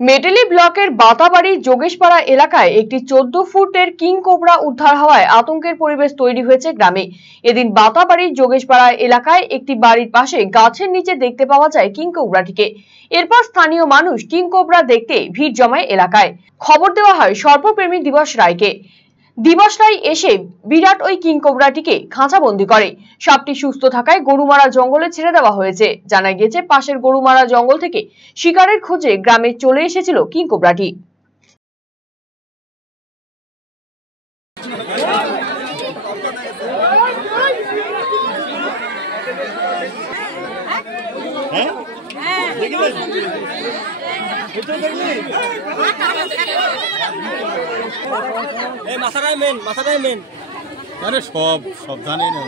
মেটেলি ব্লকের বাতাবাড়ি যোগেশপাড়া এলাকায় একটি 14 ফুটের কিং কোবরা উদ্ধার হওয়ায় আতঙ্কের পরিবেশ তৈরি হয়েছে গ্রামে। এদিন বাতাবাড়ি যোগেশপাড়া এলাকায় একটি বাড়ির পাশে গাছের নিচে দেখতে পাওয়া যায় কিং কোবরাটিকে। এরপর স্থানীয় মানুষ কিং কোবরা দেখতে ভিড় জমায় এলাকায়। খবর দেওয়া হয় সর্পপ্রেমী দিবস রায়কে। দিবস রায় এসে বিরাট ওই কিং কোবরাটিকে খাঁচাবন্দি করে। সাপটি সুস্থ থাকায় গরুমারা জঙ্গলে ছেড়ে দেওয়া হয়েছে। জানা গেছে পাশের গরুমারা জঙ্গল থেকে শিকারের খোঁজে গ্রামে চলে এসেছিল কিং কোবরাটি। মাথাটাই মেন আরে সব জানেই না।